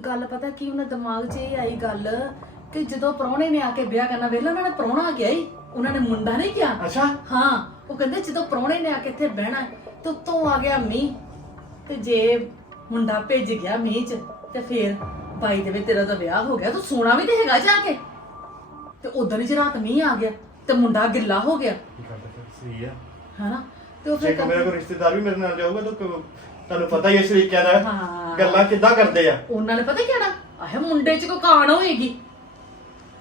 ਗੱਲ ਪਤਾ ਕੀ ਉਹਨਾਂ ਦਿਮਾਗ 'ਚ ਇਹ ਆਈ ਗੱਲ ਕਿ ਜਦੋਂ ਪ੍ਰਾਹੁਣੇ ਨੇ ਆ ਕੇ ਵਿਆਹ ਕਰਨਾ ਵੇਲਾ ਉਹਨਾਂ ਨੇ ਪ੍ਰਾਹੁਣਾ ਆ ਗਿਆ ਹੀ ਉਹਨਾਂ ਨੇ ਮੁੰਡਾ ਨਹੀਂ ਕਿਹਾ। ਅੱਛਾ। ਹਾਂ ਉਹ ਕਹਿੰਦੇ ਜਦੋਂ ਪ੍ਰਾਹੁਣੇ ਨੇ ਆ ਕੇ ਇੱਥੇ ਬਹਿਣਾ ਤੇ ਉੱਤੋਂ ਆ ਗਿਆ ਮੀਂਹ ਤੇ ਜੇ ਮੁੰਡਾ ਭੇਜ ਗਿਆ ਮੀਂਹ 'ਚ ਤੇ ਫੇਰ ਬਾਈ ਦੇ ਵਿੱਚ ਤੇਰਾ ਤਾਂ ਵਿਆਹ ਹੋ ਗਿਆ ਤੂੰ ਸੋਣਾ ਵੀ ਤੇ ਹੈਗਾ ਜਾ ਕੇ। ਤੇ ਉਦੋਂ ਹੀ ਰਾਤ ਮੀਂਹ ਆ ਗਿਆ ਤੇ ਮੁੰਡਾ ਗਿੱਲਾ ਹੋ ਗਿਆ। ਕੀ ਸਹੀ ਆ। ਹਨਾ? ਤੇ ਉਹ ਜੇ ਫਿਰ ਕਿ ਮੇਰਾ ਕੋਈ ਰਿਸ਼ਤੇਦਾਰ ਵੀ ਮੇਰੇ ਨਾਲ ਜਾਊਗਾ ਤਾਂ ਕ- ਤੁਹਾਨੂੰ ਪਤਾ ਹੀ ਹੈ ਸ਼ਰੀਕਿਆਂ ਦਾ ਹਾਂ। ਗੱਲਾਂ ਕਿੱਦਾਂ ਕਰਦੇ ਆ। ਉਹਨਾਂ ਨੇ ਪਤਾ ਕਿਹੜਾ? ਆਹ ਮੁੰਡੇ 'ਚ ਕੋਈ ਕਾਣ ਹੋਏਗੀ।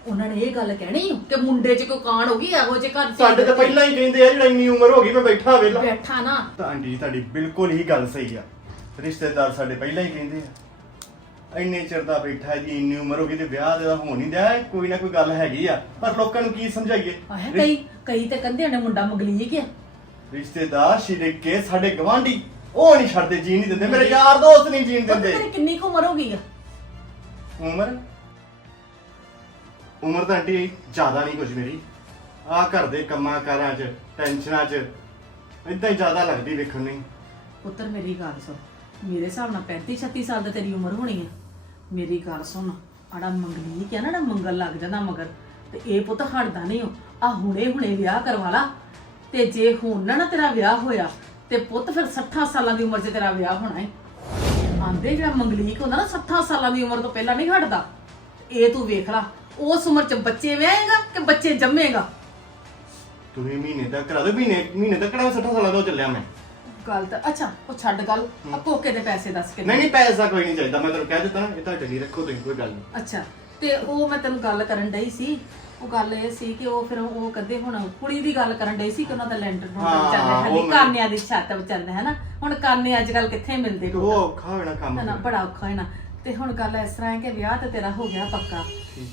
ਉਹਨਾਂ ਨੇ ਇਹ ਗੱਲ ਕਹਿਣੀ ਕਿ ਮੁੰਡੇ 'ਚ ਕੋਈ ਕਾਣ ਹੋਗੀ ਇਹੋ ਜਿਹੇ ਘਰ 'ਚ ਸਾਡੇ ਤਾਂ ਪਹਿਲਾਂ ਹੀ ਕਹਿੰਦੇ ਆ ਜਿਹੜਾ ਇੰਨੀ ਉਮਰ ਹੋ ਗਈ ਮੈਂ ਬੈਠਾ ਵੇਲਾ ਬੈਠਾ ਨਾ। ਤਾਂ ਆਂਟੀ ਜੀ ਤੁਹਾਡੀ ਬਿਲਕੁਲ ਹੀ ਗੱਲ ਸਹੀ ਆ। ਰਿਸ਼ਤੇਦਾਰ ਸਾਡੇ ਪਹਿਲਾਂ ਹੀ ਕਹਿੰਦੇ ਆ। ਇੰਨੇ ਚਿਰ ਦਾ ਬੈਠਾ ਜੀ ਇੰਨੀ ਉਮਰ ਹੋ ਗਈ ਤੇ ਵਿਆਹ ਦਾ ਹੋ ਨਹੀਂ ਦਿਆ ਕੋਈ ਨਾ ਕੋਈ ਗੱਲ ਹੈਗੀ ਆ। ਪਰ ਲੋਕਾਂ ਨੂੰ ਕੀ ਸਮਝਾਈਏ? ਆਹ ਕਈ ਕਈ ਤੇ ਕਹਿੰਦੇ ਨੇ ਮੁੰਡਾ ਮੰਗਲੀ ਗਿਆ। ਰਿਸ਼ਤੇਦਾਰ ਸ਼ਰੀਕੇ ਸਾਡੇ ਗਵਾਂਢੀ ਉਹ ਨਹੀਂ ਛੱਡਦੇ ਜੀਣ ਨਹੀਂ ਦਿੰਦੇ। ਮੇਰੇ ਯਾਰ ਦੋਸਤ ਨਹੀਂ ਜੀਣ ਪਤਾ ਦਿੰਦੇ। ਤੇਰੀ ਕਿੰਨੀ ਕੁ ਉਮਰ ਹੋ ਗਈ ਆ? ਉਮਰ? ਉਮਰ ਤਾਂ ਆਂਟੀ ਜ਼ਿਆਦਾ ਨਹੀਂ ਕੁਝ ਮੇਰੀ। ਆ ਘਰ ਦੇ ਕੰਮਾਂ ਕਾਰਾਂ 'ਚ ਟੈਨਸ਼ਨਾਂ 'ਚ ਇਦਾਂ ਹੀ ਜ਼ਿਆਦਾ ਲੱਗਦੀ ਵੇਖਣ ਨੂੰ ਹੀ। ਪੁੱਤਰ ਮੇਰੀ ਗੱਲ ਸੁਣ। ਮੇਰੇ ਹਿਸਾਬ ਨਾਲ 35 36 ਸਾਲ ਦਾ ਤੇਰੀ ਉਮਰ ਹੋਣੀ ਆ। ਮੇਰੀ ਗੱਲ ਸੁਣ। ਆੜਾ ਮੰਗਲੀ ਕਿਆ ਨਾ ਨਾ ਮੰਗਲ ਲੱਗ ਜਾਂਦਾ ਮਗਰ ਤੇ ਇਹ ਪੁੱਤ ਹਟਦਾ ਨਹੀਂ ਆ ਹੁਣੇ ਹੁਣੇ ਵਿਆਹ ਕਰਵਾ ਲਾ। ਤੇ ਜੇ ਹੁਣ ਨਾ ਨਾ ਤੇਰਾ ਵਿਆਹ ਹੋਇਆ ਤੇ ਪੁੱਤ ਫਿਰ 60 ਸਾਲਾਂ ਦੀ ਉਮਰ 'ਚ ਤੇਰਾ ਵਿਆਹ ਹੋਣਾ ਹੈ ਆਂਦੇ ਜਿਹੜਾ ਮੰਗਲੀਕ ਹੁੰਦਾ ਨਾ 60 ਸਾਲਾਂ ਦੀ ਉਮਰ ਤੋਂ ਪਹਿਲਾਂ ਨਹੀਂ ਹਟਦਾ ਇਹ ਤੂੰ ਵੇਖ ਲਾ ਉਸ ਉਮਰ 'ਚ ਬੱਚੇ ਵਿਆਹੇਗਾ ਕਿ ਬੱਚੇ ਜੰਮੇਗਾ? ਤੁਸੀਂ ਮਹੀਨੇ ਤੱਕ ਕਰਾ ਦਿਓ ਮਹੀਨੇ ਮਹੀਨੇ ਤੱਕ ਕਿਹੜਾ 60 ਸਾਲਾਂ ਤੋਂ ਚੱਲਿਆ ਮੈਂ। ਗੱਲ ਤਾਂ ਅੱਛਾ ਉਹ ਛੱਡ ਗੱਲ ਆ ਕੋਕੇ ਦੇ ਪੈਸੇ ਦੱਸ ਕੇ ਨਹੀਂ ਨਹੀਂ ਪੈਸਾ ਕੋਈ ਨਹੀਂ ਚਾਹੀਦਾ ਮੈਂ ਤੁਹਾਨੂੰ ਕਹਿ ਦਿੱਤਾ ਨਾ ਇਹ ਤੁਹਾਡੇ ਲਈ ਰੱਖੋ ਤੁਸੀਂ ਕੋਈ ਗੱਲ ਨਹੀਂ। ਅੱਛਾ ਤੇ ਉਹ ਮੈਂ ਤੈਨੂੰ ਗੱਲ ਕਰਨ ਡਈ ਸੀ ਉਹ ਗੱਲ ਇਹ ਸੀ ਕਿ ਉਹ ਫਿਰ ਉਹ ਕਦੇ ਹੁਣ ਕੁੜੀ ਦੀ ਗੱਲ ਕਰਨ ਡਈ ਸੀ ਕਿ ਉਹਨਾਂ ਦਾ ਲੈਂਟਰ ਨੂੰ ਹਾਂ, ਵਿਚਾਰੇ ਉਹ ਹਲੀ ਮੈਂ- ਕਾਨਿਆਂ ਦੀ ਛੱਤ ਵਿਚਾਰਦੇ ਹੈ ਨਾ। ਹੁਣ ਕਾਨੇ ਅੱਜ ਕੱਲ ਕਿੱਥੇ ਮਿਲਦੇ ਤੇ ਉਹ ਔਖਾ ਹੋਣਾ ਕੰਮ ਹੈ ਨਾ ਬੜਾ ਔਖਾ ਹੈ ਨਾ ਤੇ ਹੁਣ ਗੱਲ ਇਸ ਤਰ੍ਹਾਂ ਹੈ ਕਿ ਵਿਆਹ ਤੇ ਤੇਰਾ ਹੋ ਗਿਆ ਪੱਕਾ।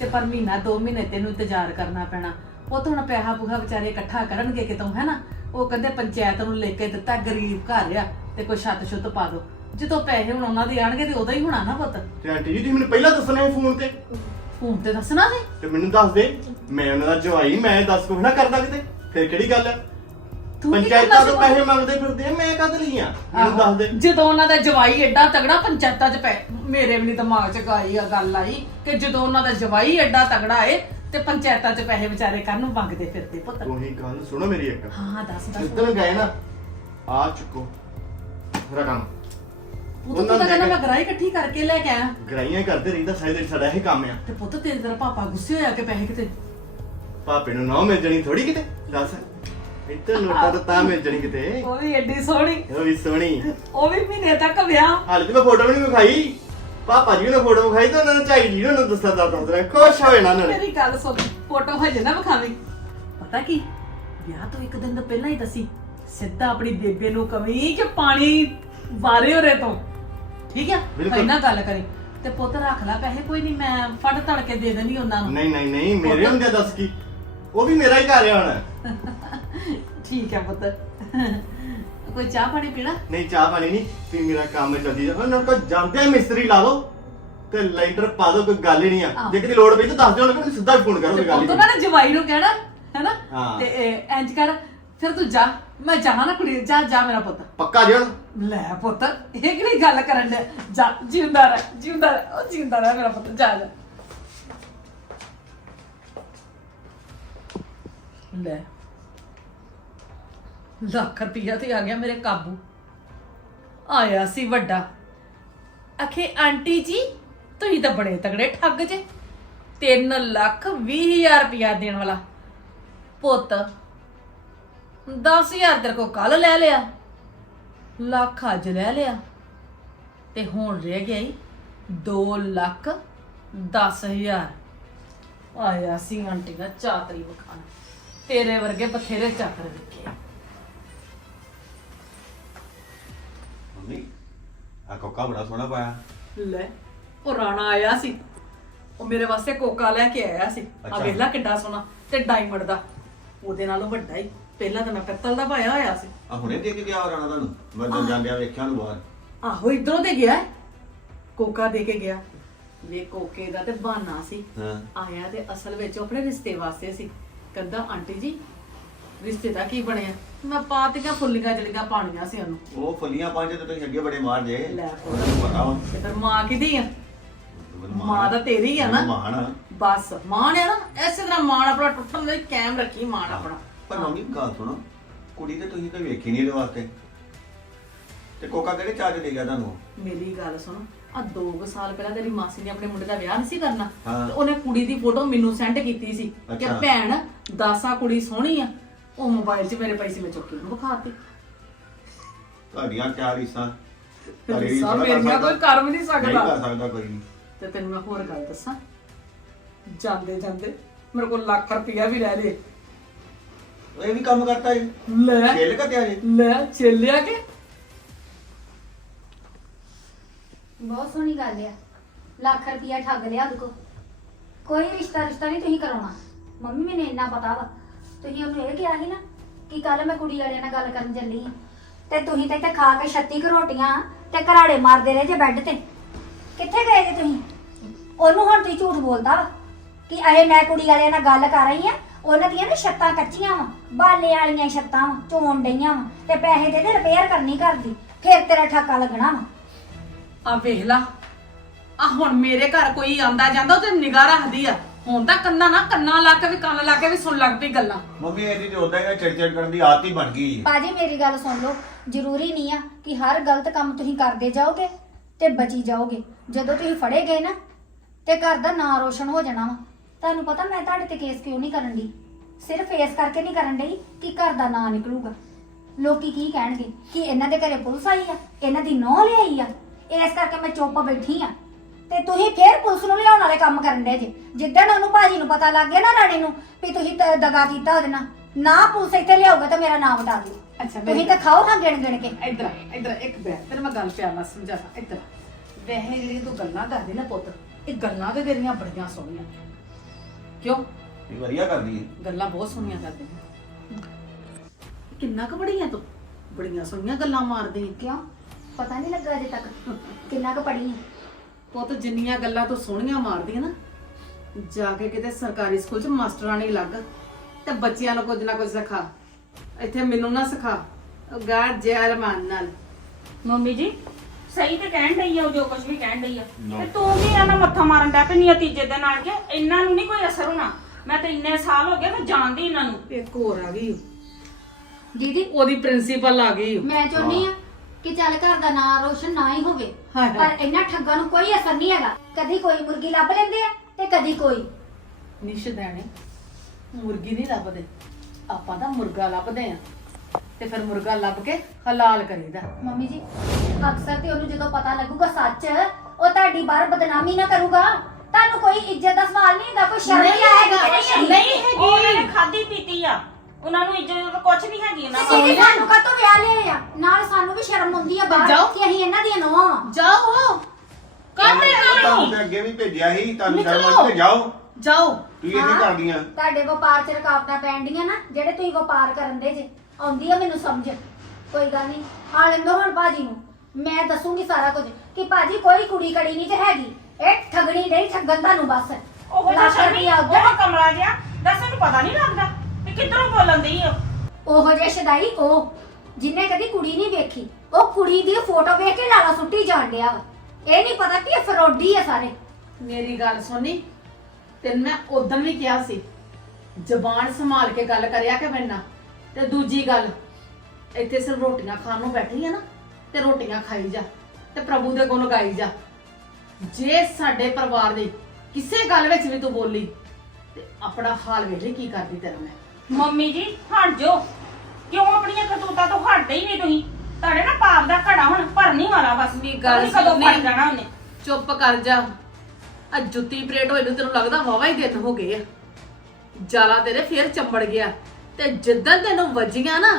ਤੇ ਪਰ ਮਹੀਨਾ ਦੋ ਮਹੀਨੇ ਤੈਨੂੰ ਇੰਤਜ਼ਾਰ ਕਰਨਾ ਪੈਣਾ। ਉਹ ਤਾਂ ਹੁਣ ਪੈਸਾ ਪੂਹਾ ਵਿਚਾਰੇ ਇਕੱਠਾ ਕਰਨਗੇ ਕਿਤੋਂ ਹੈ ਨਾ? ਉਹ ਕਹਿੰਦੇ ਪੰਚਾਇਤ ਨੂੰ ਲੈ ਕੇ ਦਿੱਤਾ ਗਰੀਬ ਘਰ ਆ ਤੇ ਕੋਈ ਛੱਤ ਛੁੱਤ ਪਾ ਦੋ। ਜਦੋਂ ਪੈਸੇ ਹੁਣ ਉਹਨਾਂ ਦੇ ਆਣਗੇ ਤੇ ਉਦੋਂ ਹੀ ਹੋਣਾ ਨਾ ਪੁੱਤ। ਤੇ ਆਂਟੀ ਜੀ ਤੁਸੀਂ ਮੈਨੂੰ ਪਹਿਲਾਂ ਦੱਸਣਾ ਸੀ ਫੋਨ ਤੇ? ਫੋਨ ਤੇ ਦੱਸਣਾ ਸੀ? ਤੇ ਮੈਨੂੰ ਦੱਸ ਦੇ। ਮੈਂ ਉਹਨਾਂ ਦਾ ਜਵਾਈ ਮੈਂ ਦੱਸ ਕੁਛ ਨਾ ਕਰਦਾ ਕਿਤੇ। ਫਿਰ ਕਿਹੜੀ ਗੱਲ ਹੈ ਤੂੰ ਕੀ ਪੰਚਾਇਤਾਂ ਤੋਂ? ਪੈਸੇ ਮੰਗਦੇ ਫਿਰਦੇ ਆ, ਮੈਂ ਕਦ ਲਈ ਆ? ਮੈਨੂੰ ਦੱਸ ਦੇ। ਜਦੋਂ ਉਹਨਾਂ ਦਾ ਜਵਾਈ ਐਡਾ ਤਗੜਾ ਪੰਚਾਇਤਾਂ 'ਚ ਪੈ ਮੇਰੇ ਵੀ ਨੀ ਦਿਮਾਗ 'ਚ ਗਾਈ ਆ ਗੱਲ ਆਈ ਕਿ ਜਦੋਂ ਉਹਨਾਂ ਦਾ ਜਵਾਈ ਐਡਾ ਤਗੜਾ ਏ ਤੇ ਪੰਚਾਇਤਾਂ 'ਚ ਪੈਸੇ ਵਿਚਾਰੇ ਕਰਨ ਨੂੰ ਮੰਗਦੇ ਫਿਰਦੇ ਪੁੱਤ? ਤੁਸੀਂ ਗੱਲ ਸੁਣੋ ਮੇਰੀ ਇੱਕ। ਹਾਂ ਦੱਸ ਦੱਸ। ਜਿੱਦਣ ਗਏ ਨਾ ਆ ਚੁੱਕੋ। ਰਕਮ ਉਹ ਤਾਂ ਤੂੰ ਕਹਿੰਦਾ ਮੈਂ ਗਰਾਈ ਇਕੱਠੀ ਕਰਕੇ ਲੈ ਕੇ ਆਇਆ। ਗਰਾਈਆਂ ਕਰਦੇ ਰਹਿੰਦਾ ਸਾਰੇ ਦਿਨ ਸਾਡਾ ਇਹ ਕੰਮ ਆ। ਤੇ ਪੁੱਤ ਤੇਰੇ ਤੇਰਾ ਪਾਪਾ ਗੁੱਸੇ ਹੋਇਆ ਕਿ ਪੈਸੇ ਕਿਤੇ। ਪਾਪੇ ਨੂੰ ਨਾ ਮਿਲ ਜਣੀ ਥੋੜੀ ਕਿਤੇ ਦੱਸ। ਇੱਥੇ ਨੋਟਾਂ ਤਾਂ ਤਾਂ ਮਿਲ ਜਣੀ ਕਿਤੇ। ਉਹ ਵੀ ਐਡੀ ਸੋਹਣੀ। ਉਹ ਵੀ ਸੋਹਣੀ। ਉਹ ਵੀ ਮਹੀਨੇ ਤੱਕ ਵਿਆਹ। ਹਾਲੇ ਤੇ ਮੈਂ ਫੋਟੋ ਵੀ ਨਹੀਂ ਵਿਖਾਈ। ਪਾਪਾ ਜੀ ਨੇ ਫੋਟੋ ਵਿਖਾਈ ਤਾਂ ਉਹਨਾਂ ਨੇ ਝਾਈ ਜੀ ਨੂੰ ਦੱਸਿਆ ਦਾ ਦੱਸਦਾ ਖੁਸ਼ ਹੋਏ ਨਾ ਉਹਨਾਂ ਨੇ। ਮੇਰੀ ਗੱਲ ਸੁਣ ਫੋਟੋ ਹਜੇ ਨਾ ਵਿਖਾਵੀਂ। ਪਤਾ ਕੀ? ਵਿਆਹ ਤੋਂ ਇੱਕ ਦਿਨ ਪਹਿਲਾਂ ਹੀ ਦੱਸੀ। ਸਿੱਧਾ ਆਪਣੀ ਬੇਬੇ ਨੂੰ ਕਵੀ ਕਿ ਪਾਣੀ ਵਾਰੇ ਹੋਰੇ ਤੋਂ। ਠੀਕ ਆ? ਬਿਲਕੁਲ। ਪਹਿਲਾਂ ਗੱਲ ਕਰੀ। ਤੇ ਪੁੱਤ ਰੱਖ ਲੈ ਪੈਸੇ ਕੋਈ ਨਹੀਂ ਮੈਂ ਫੜ ਤੜ ਕੇ ਦੇ ਦੇਣੀ ਉਹਨਾਂ ਨੂੰ। ਨਹੀਂ ਨਹੀਂ ਨਹੀਂ ਮੇਰੇ ਹੁੰਦੇ ਦੱਸ ਕੀ? ਉਹ ਵੀ ਮੇਰਾ ਹੀ ਘਰ ਆ ਹੁਣ। ਠੀਕ ਆ ਪੁੱਤ। ਕੋਈ ਚਾਹ ਪਾਣੀ ਪੀਣਾ? ਨਹੀਂ ਚਾਹ ਪਾਣੀ ਨਹੀਂ ਵੀ ਮੇਰਾ ਕੰਮ ਚੱਲਦੀ ਜਾ। ਉਹਨਾਂ ਕੋਲ ਜਾਂਦੇ ਆ ਮਿਸਤਰੀ ਲਾ ਦੋ ਤੇ ਲਾਈਟਰ ਪਾ ਦੋ ਕੋਈ ਗੱਲ ਹੀ ਨਹੀਂ ਆ। ਆਹ। ਜੇ ਕਿਤੇ ਲੋੜ ਪਈ ਤਾਂ ਦੱਸ ਦਿਓ ਉਹਨਾਂ ਨੂੰ ਸਿੱਧਾ ਫੋਨ ਕਰੋ ਤੇ ਕੋਈ ਗੱਲ ਪੁੱਤ ਹੀ ਉਹਨਾਂ ਨੇ ਜਵਾਈ ਨੂੰ ਕਹਿਣਾ ਹੈਨਾ? ਹਾਂ। ਤੇ ਇਹ ਇੰਜ ਕਰ ਫਿਰ ਤੂੰ ਜਾ ਮੈਂ ਜਾਣਾ ਨਾ ਕੁੜੀ ਜਾ ਜਾ ਮੇਰਾ ਪੁੱਤ। ਪੱਕਾ ਜੀ ਹੁਣ ਲੈ ਪੁੱਤ ਇਹ ਕਿਹੜੀ ਗੱਲ ਕਰਨ ਦੇ ਜਾ ਜਿਉਂਦਾ ਰਹਿ ਜਿਉਂਦਾ ਰਹਿ ਉਹ ਜਿਉਂਦਾ ਰਹਿ ਮੇਰਾ ਪੁੱਤ ਜਾ ਜਾ। ਲੈ। ਲੱਖ ਰੁਪਈਆ ਤੇ ਆ ਗਿਆ ਮੇਰੇ ਕਾਬੂ। ਆਇਆ ਸੀ ਵੱਡਾ। ਅਖੇ ਆਂਟੀ ਜੀ ਤੁਸੀਂ ਤਾਂ ਬੜੇ ਤਗੜੇ ਠੱਗ ਜੇ। 3 ਲੱਖ 20 ਹਜ਼ਾਰ ਰੁਪਇਆ ਦੇਣ ਵਾਲਾ। ਪੁੱਤ 10000 ਤੇਰੇ ਕੋ ਕੱਲ ਲੈ ਲਿਆ। ਲੱਖ ਅੱਜ ਲੈ ਲਿਆ। ਤੇ ਹੁਣ ਰਹਿ ਗਿਆ ਹੀ 2 ਲੱਖ 10000 ਆਇਆ ਸੀ ਆਂਟੀ ਦਾ ਚਾਤਰੀ ਵਿਖਾਣ ਤੇਰੇ ਵਰਗੇ ਬਥੇਰੇ ਚਾਕਰ ਵਿਕੇ ਮੰਮੀ ਆ ਕੋਕਾ ਬੜਾ ਸੋਹਣਾ ਪਾਇਆ। ਲੈ ਉਹ ਰਾਣਾ ਆਇਆ ਸੀ। ਉਹ ਮੇਰੇ ਵਾਸਤੇ ਕੋਕਾ ਲੈ ਕੇ ਆਇਆ ਸੀ। ਆ ਅੱਛਾ। ਵੇਖ ਲੈ ਕਿੱਡਾ ਸੋਹਣਾ ਤੇ ਡਾਇਮੰਡ ਦਾ। ਉਹਦੇ ਨਾਲੋਂ ਵੱਡਾ ਹੀ ਪਹਿਲਾਂ ਤਾਂ ਮੈਂ ਪਿੱਤਲ ਦਾ ਪਾਇਆ ਹੋਇਆ ਸੀ। ਆ ਹੁਣੇ ਦੇ ਕੇ ਗਿਆ ਉਹ ਰਾਣਾ ਤੁਹਾਨੂੰ? ਮੈਂ ਤਾਂ ਜਾਂਦਿਆ ਵੇਖਿਆ ਉਹਨੂੰ ਬਾਹਰ। ਆਹੋ ਇਧਰੋਂ ਤੇ ਗਿਆ। ਹੈ। ਕੋਕਾ ਦੇ ਕੇ ਗਿਆ। ਵੇ ਕੋਕੇ ਦਾ ਤੇ ਬਹਾਨਾ ਸੀ। ਹਾਂ। ਆਇਆ ਤੇ ਅਸਲ ਵਿੱਚ ਉਹ ਆਪਣੇ ਰਿਸ਼ਤੇ ਵਾਸਤੇ ਸੀ। ਕਹਿੰਦਾ ਆਂਟੀ ਜੀ ਰਿਸ਼ਤੇ ਦਾ ਕੀ ਬਣਿਆ? ਮੈਂ ਪਾਤੀਆਂ ਫੁੱਲੀਆਂ ਜਲੀਆਂ ਪਾਣੀਆਂ ਸੀ ਉਹਨੂੰ। ਉਹ ਫਲੀਆਂ ਪੰਜ ਤੇ ਤੁਸੀਂ ਅੱਗੇ ਬੜੇ ਮਾਰ ਜੇ। ਲੈ ਪੁੱਤ। ਤੁਹਾਨੂੰ ਪਤਾ ਵਾ। ਤੇ ਫਿਰ ਮਾਂ ਕਿਦੀ ਆ? ਮੈਨੂੰ ਮਾਂ। ਤਾਂ ਤੇਰੀ ਆ ਨਾ। ਮੈਨੂੰ ਮਾਣ ਆ। ਬਸ ਮਾਣ ਆ ਨਾ। ਐਸੇ ਤਰ੍ਹਾਂ ਮਾਣ ਆਪਣਾ ਟੁੱਟਣ ਦੇ ਕਾਇਮ ਰੱਖੀ ਮਾਣ ਆਪਣਾ। ਪਰ ਮੰਮੀ ਗੱਲ ਸੁਣੋ। ਕੁੜੀ ਤੇ ਤੁਸੀਂ ਕੋਈ ਵੇਖੀ ਨਹੀਂ ਇਹਦੇ ਵਾਸਤੇ। ਤੇ ਕੋਕਾ ਕਿਹੜੇ ਚਾਰਜ ਦੇ ਗਿਆ ਤੁਹਾਨੂੰ? ਮੇਰੀ ਗੱਲ ਸੁਣ ਆ 2 ਸਾਲ ਪਹਿਲਾਂ ਤੇਰੀ ਮਾਸੀ ਨੇ ਆਪਣੇ ਮੁੰਡੇ ਦਾ ਵਿਆਹ ਨਹੀਂ ਸੀ ਕਰਨਾ। ਹਾਂ। ਤੇ ਉਹਨੇ ਕੁੜੀ ਦੀ ਫੋਟੋ ਮੈਨੂੰ ਸੈਂਡ ਕੀਤੀ ਸੀ ਕਿ ਅੱਛਾ। ਭੈਣ ਦਾਸਾ ਕੁੜੀ ਸੋਹਣੀ ਆ। ਉਹ ਮੋਬਾਈਲ 'ਚ ਮੇਰੇ ਪੈਸੇ ਮੈਂ ਚੁੱਕ ਕੇ ਉਹਨੂੰ ਵਿਖਾਤੀ। ਤੁਹਾਡੀਆਂ ਚਾਰ ਰੀਸਾਂ। ਤੁਹਾਡੀ ਰੀਸਾਂ ਰੀਸਾਂ ਕਰ ਮੇਰੀਆਂ ਸਕਦਾ। ਕੋਈ ਕਰ ਵੀ ਨਹੀਂ ਨਹੀਂ ਸਕਦਾ। ਕਰ ਸਕਦਾ ਕੋਈ ਨਹੀਂ ਤੇ ਤੈਨੂੰ ਮੈਂ ਹੋਰ ਗੱਲ ਦੱਸਾਂ। ਜਾਂਦੇ ਜਾਂਦੇ ਮੇਰੇ ਕੋਲ ਲੱਖ ਰੁਪਇਆ ਵੀ ਲੈ ਦੇ ਇਹ ਵੀ ਕੰਮ ਕਰਤਾ ਜੀ। ਲੈ। ਖੇਲ ਕਤਿਆ ਜੀ ਲੈ ਚੱਲਿਆ ਕਿ? ਬਹੁਤ ਸੋਹਣੀ ਗੱਲ ਆ। ਲੱਖ ਰੁਪਇਆ ਠੱਗ ਲਿਆ ਉਹਦੇ ਕੋ ਕੋਈ ਰਿਸ਼ਤਾ ਰਿਸ਼ਤਾ ਨਹੀਂ ਤੁਸੀਂ ਕਰਾਉਣਾ। ਮੰਮੀ ਮੈਨੂੰ ਇੰਨਾ ਪਤਾ ਵਾ। ਤੁਸੀਂ ਉਹਨੂੰ ਇਹ ਕਿਹਾ ਸੀ ਨਾ ਕਿ ਕੱਲ ਮੈਂ ਕੁੜੀ ਵਾਲਿਆਂ ਨਾਲ ਗੱਲ ਕਰਨ ਚੱਲੀ ਹਾਂ ਤੇ ਤੁਸੀਂ ਤਾਂ ਇੱਥੇ ਖਾ ਕੇ 36 ਕੁ ਰੋਟੀਆਂ ਤੇ ਘਰਾੜੇ ਮਾਰਦੇ ਰਹੇ ਜੇ ਬੈੱਡ ਤੇ। ਕਿੱਥੇ ਗਏ ਜੇ ਤੁਸੀਂ? ਉਹਨੂੰ ਹੁਣ ਤੁਸੀਂ ਝੂਠ ਬੋਲਦਾ ਵਾ ਕਿ ਅਰੇ ਮੈਂ ਕੁੜੀ ਵਾਲਿਆਂ ਨਾਲ ਗੱਲ ਕਰ ਰਹੀ ਆ। ਉਹਨਾਂ ਦੀਆਂ ਨਾ ਛੱਤਾਂ ਕੱਚੀਆਂ ਵਾ ਬਾਲੇ ਵਾਲੀਆਂ ਛੱਤਾਂ ਵਾ ਚੋਣ ਡਈਆਂ ਵਾ ਤੇ ਪੈਸੇ ਦੇ ਦੇ ਰਿਪੇਅਰ ਕਰਨੀ ਘਰ ਦੀ ਫਿਰ ਤੇਰਾ ਠਾਕਾ ਲੱਗਣਾ ਵਾ। ਆ ਵੇਖ ਲਾ ਆ ਹੁਣ ਮੇਰੇ ਘਰ ਕੋਈ ਆਂਦਾ ਜਾਂਦਾ ਉਹ ਤੇ ਨਿਗਾਹ ਰੱਖਦੀ ਆ। ਹੁਣ ਤਾਂ ਕੰਨਾਂ ਨਾ ਕੰਨਾਂ ਲਾ ਕੇ ਵੀ ਕੰਨ ਲਾ ਕੇ ਵੀ ਸੁਣ ਲੱਗ ਪਈ ਗੱਲਾਂ। ਮੰਮੀ ਇਹਦੀ ਤੇ ਉਦਾਂ ਹੀ ਚਿੜਚਿੜ ਕਰਨ ਦੀ ਆਦਤ ਹੀ ਬਣ ਗਈ ਜੀ ਬਾਜੀ ਮੇਰੀ ਗੱਲ ਸੁਣ ਲਓ ਜ਼ਰੂਰੀ ਨਹੀਂ ਆ ਕਿ ਹਰ ਗਲਤ ਕੰਮ ਤੁਸੀਂ ਕਰਦੇ ਜਾਓਗੇ ਤੇ ਬਚੀ ਜਾਓਗੇ। ਜਦੋਂ ਤੁਸੀਂ ਫੜੇ ਗਏ ਨਾ ਤੇ ਘਰ ਦਾ ਨਾਂ ਰੋਸ਼ਨ ਹੋ ਜਾਣਾ ਵਾ। ਤੁਹਾਨੂੰ ਪਤਾ ਮੈਂ ਤੁਹਾਡੇ ਤੇ ਕੇਸ ਕਿਉਂ ਨਹੀਂ ਕਰਨ ਦੀ ਸਿਰਫ ਇਸ ਕਰਕੇ ਨਹੀਂ ਕਰਨ ਡਈ ਕਿ ਘਰ ਦਾ ਨਾਂ ਨਿਕਲੂਗਾ। ਲੋਕੀ ਕੀ ਕਹਿਣਗੇ? ਕਿ ਇਹਨਾਂ ਦੇ ਘਰੇ ਪੁਲਿਸ ਆਈ ਆ ਇਹਨਾਂ ਦੀ ਨੌ ਲਿਆਈ ਆ। ਇਸ ਕਰਕੇ ਮੈਂ ਚੁੱਪ ਬੈਠੀ ਆ। ਤੇ ਤੁਸੀਂ ਫੇਰ ਪੁਲਿਸ ਨੂੰ ਲਿਆਉਣ ਵਾਲੇ ਕੰਮ ਕਰਨ ਦੇ ਜੇ। ਜਿੱਦਣ ਉਹਨੂੰ ਭਾਜੀ ਨੂੰ ਪਤਾ ਲੱਗ ਗਿਆ ਨਾ ਰਾਣੇ ਨੂੰ ਵੀ ਤੁਸੀਂ ਤ- ਦਗਾ ਕੀਤਾ ਉਹਦੇ ਨਾਲ ਨਾ ਪੁਲਿਸ ਇੱਥੇ ਲਿਆਊਗਾ ਤਾਂ ਮੇਰਾ ਨਾਮ ਵਟਾ ਦਿਓ। ਅੱਛਾ, ਤੁਸੀਂ ਤਾਂ ਖਾਓ ਹਾਂ ਗਿਣ ਗਿਣ ਕੇ। ਇੱਧਰ ਇੱਧਰ ਇੱਕ ਬੈਠ ਤੈਨੂੰ ਮੈਂ ਗੱਲ ਪਿਆਰ ਨਾਲ ਸਮਝਾਦਾ ਇੱਧਰ। ਵੈਸੇ ਜਿਹੜੀ ਤੂੰ ਗੱਲਾਂ ਕਰਦੀ ਨਾ ਪੁੱਤ ਇਹ ਗੱਲਾਂ ਤੇ ਤੇਰੀਆਂ ਬੜੀਆਂ ਸੋਹਣੀਆਂ। ਕਿਉਂ? ਇਹ ਵਧੀਆ ਕਰਦੀ ਹੈ ਗੱਲਾਂ ਬਹੁਤ ਸੋਹਣੀਆਂ ਕਰਦੇ ਕਿੰਨਾ ਕੁ ਬੜੀਆਂ ਤੂੰ? ਬੜੀਆਂ ਸੋਹਣੀਆਂ ਗੱਲਾਂ ਮਾਰਦੀ। ਕਿਉਂ? ਪਤਾ ਨਹੀਂ ਲੱਗਾ ਅਜੇ ਤੱਕ। ਕਿੰਨਾ ਕੁ ਪੜੀ ਹੈ ਪੁੱਤ ਜਿੰਨੀਆਂ ਗੱਲਾਂ ਤੂੰ ਸੋਹਣੀਆਂ ਮਾਰਦੀ ਆਂ ਨਾ ਜਾ ਕੇ ਕਿਤੇ ਸਰਕਾਰੀ ਸਕੂਲ 'ਚ ਮਾਸਟਰਾਣੀ ਲੱਗ। ਤੇ ਬੱਚਿਆਂ ਨੂੰ ਕੁਝ ਨਾ ਕੁਝ ਸਿਖਾ। ਇੱਥੇ ਮੈਨੂੰ ਨਾ ਸਿਖਾ। ਗਾ ਜੈ ਰਮਾਨ ਨਾਲ। ਮੰਮੀ ਜੀ ਸਹੀ ਤੇ ਕਹਿਣ ਡਈ ਆ ਉਹ ਜੋ ਕੁਝ ਵੀ ਕਹਿਣ ਡਈ ਆ। No. ਤੇ ਤੂੰ ਵੀ ਇਹਨਾਂ ਮੱਥਾ ਮਾਰਨ ਡੈ ਪੈਣੀ ਆ ਤੀਜੇ ਦਿਨ ਆਣ ਕੇ। ਇਹਨਾਂ ਨੂੰ ਨਹੀਂ ਕੋਈ ਅਸਰ ਹੋਣਾ। ਮੈਂ ਤੇ ਇੰਨੇ ਸਾਲ ਹੋ ਗਏ ਮੈਂ ਜਾਣਦੀ ਇਹਨਾਂ ਨੂੰ। ਇੱਕ ਹੋਰ ਆ ਗਈ। ਦੀਦੀ ਉਹਦੀ ਪ੍ਰਿੰਸੀਪਲ ਆ ਗਈ। ਮੈਂ ਚਾਹੁੰਦੀ ਆ ਕਿ ਚੱਲ ਘਰ ਦਾ ਨਾਂ ਰੋਸ਼ਨ ਨਾ ਹੀ ਹੋਵੇ ਹਾਏ ਹਾਏ। ਪਰ ਇਹਨਾਂ ਠੱਗਾਂ ਨੂੰ ਕੋਈ ਅਸਰ ਨਹੀਂ ਹੈਗਾ। ਕਦੀ ਕੋਈ ਮੁਰਗੀ ਲੱਭ ਲੈਂਦੇ ਆ ਤੇ ਕਦੀ ਕੋਈ। ਨਿਸ਼ਦਾਨੇ ਮੁਰਗੀ ਨਹੀਂ ਲੱਭਦੇ। ਆਪਾਂ ਤਾਂ ਮੁਰਗਾ ਲੱਭਦੇ ਆ। ਤੇ ਫਿਰ ਮੁਰਗਾ ਲੱਭ ਕੇ ਹਲਾਲ ਕਰੀਦਾ। ਮੰਮੀ ਜੀ ਅਕਸਰ ਤੇ ਉਹਨੂੰ ਜਦੋਂ ਪਤਾ ਲੱਗੂਗਾ ਸੱਚ ਉਹ ਤੁਹਾਡੀ ਬਾਹਰ ਬਦਨਾਮੀ ਨਾ ਕਰੂਗਾ। ਤੁਹਾਨੂੰ ਕੋਈ ਇੱਜ਼ਤ ਦਾ ਸਵਾਲ ਨਹੀਂ ਹੈਗਾ ਕੋਈ ਸ਼ਰਮ ਨਹੀਂ ਆਏਗੀ ਕਿ ਨਹੀਂ? ਨਹੀਂ ਹੈਗੀ? ਉਹ ਉਹਨਾਂ ਨੇ ਖਾਦੀ ਪੀਤੀ ਆ। ਉਹਨਾਂ ਨੂੰ ਇੱਜ਼ਤ ਕੁਝ ਨਹੀਂ ਹੈਗੀ ਤੇ ਦੀਦੀ ਕੋਲ। ਸਾਨੂੰ ਕਾਹਤੋਂ ਵਿਆਹ ਲਿਆ ਆ। ਨਾਲ ਸਾਨੂੰ ਵੀ ਸ਼ਰਮ ਆਉਂਦੀ ਆ ਬਾਹਰ ਜਾਓ। ਕਿ ਅਸੀਂ ਇਹਨਾਂ ਦੀਆਂ ਵਾਂ ਜਾਓ। ਕਾਹਦੇ ਤੁਹਾਨੂੰ ਨਾਲ ਤੇ ਅੱਗੇ ਵੀ ਭੇਜਿਆ ਸੀ ਤੁਹਾਨੂੰ ਨਿਕਲੋ। ਸ਼ਰਮ ਤੇ ਜਾਓ। ਜਾਓ। ਤੂੰ ਇਹ ਨਹੀਂ ਹਾਂ। ਕਰਦੀਆਂ। ਤੁਹਾਡੇ ਵਪਾਰ 'ਚ ਰੁਕਾਵਟਾਂ ਪੈਣਡੀਆਂ ਨਾ ਜਿਹੜੇ ਤੁਸੀਂ ਵਪਾਰ ਕਰਨ ਦੇ ਜੇ। ਆਉਂਦੀ ਆ ਮੈਨੂੰ ਸਮਝ। ਕੋਈ ਗੱਲ ਨਹੀਂ ਆ ਲੈਂਦੋ ਹੁਣ ਬਾਜੀ ਨੂੰ। ਮੈਂ ਦੱਸੂਗੀ ਸਾਰਾ ਕੁਝ ਕਿ ਬਾਜੀ ਕੋਈ ਕੁੜੀ ਕੜੀ ਨਹੀਂ ਤੇ ਹੈਗੀ। ਇਹ ਠਗਣੀ ਨਹੀਂ ਠੱਗਣ ਤੁਹਾਨੂੰ ਬਸ। ਉਹ ਤਾਂ ਲੱਖ ਸ਼ਰਮੀ ਰੁਪਈਆ ਉੱਧਰ, ਉਹ ਕਮਲਾ ਜਿਹਾ। ਦੱਸ ਇਹਨੂੰ ਪਤਾ ਨਹੀਂ ਲੱਗਦਾ ਵੀ ਕਿੱਧਰੋਂ ਬੋਲਣ ਦੀ ਆ ਉਹੋ ਜੇ ਸ਼ਦਾਈ ਉਹ ਜਿੰਨੇ ਕਦੀ ਕੁੜੀ ਨਹੀਂ ਵੇਖੀ ਉਹ ਕੁੜੀ ਦੀ ਫੋਟੋ ਵੇਖ ਕੇ ਲਾਲਾ ਸੁੱਟੀ ਜਾਣ ਡਿਆ ਵਾ। ਇਹ ਨਹੀਂ ਪਤਾ ਕਿ ਇਹ ਫਰੋਡੀ ਆ ਸਾਰੇ। ਮੇਰੀ ਗੱਲ ਸੁਣੀ ਤੈਨੂੰ ਮੈਂ ਉਦੋਂ ਵੀ ਕਿਹਾ ਸੀ ਜ਼ਬਾਨ ਸੰਭਾਲ ਕੇ ਗੱਲ ਕਰਿਆ ਕਿ ਮੈਨਾਂ ਤੇ ਦੂਜੀ ਗੱਲ ਇੱਥੇ ਸਿਰਫ ਰੋਟੀਆਂ ਖਾਣ ਨੂੰ ਬੈਠੀ ਆ ਨਾ ਤੇ ਰੋਟੀਆਂ ਖਾਈ ਜਾ ਤੇ ਪ੍ਰਭੂ ਦੇ ਗੁਣ ਗਾਈ ਜਾ। ਜੇ ਸਾਡੇ ਪਰਿਵਾਰ ਦੀ ਕਿਸੇ ਗੱਲ ਵਿੱਚ ਵੀ ਤੂੰ ਬੋਲੀ ਤੇ ਆਪਣਾ ਹਾਲ ਵੇਖ ਲਈ ਕੀ ਕਰਦੀ ਤੇਰਾ ਮੈਂ। ਮੰਮੀ ਜੀ ਹਟ ਜਾਓ ਕਿਉਂ ਆਪਣੀਆਂ ਕਤੂਤਾਂ ਤੋਂ ਹਟਦੇ ਹੀ ਨਹੀਂ ਤੁਸੀਂ? ਤੁਹਾਡੇ ਨਾ ਪਾਪ ਦਾ ਘੜਾ ਹੁਣ ਭਰਨੀ ਵਾਲਾ ਬਸ। ਵੀ ਗੱਲ ਕਦੋਂ ਸੁਣਨੀ। ਫੜ ਜਾਣਾ ਉਹਨੇ? ਚੁੱਪ ਕਰ ਜਾ। ਆ ਜੁੱਤੀ ਪਲੇਟ ਹੋਏ ਨੂੰ ਤੈਨੂੰ ਲੱਗਦਾ ਵਾਵਾ ਹੀ ਦਿਨ ਹੋ ਗਏ ਆ। ਜਾਲਾ ਤੇਰੇ ਫੇਰ ਚੰਬੜ ਗਿਆ। ਤੇ ਜਿੱਦਣ ਤੈਨੂੰ ਵੱਜੀਆਂ ਨਾ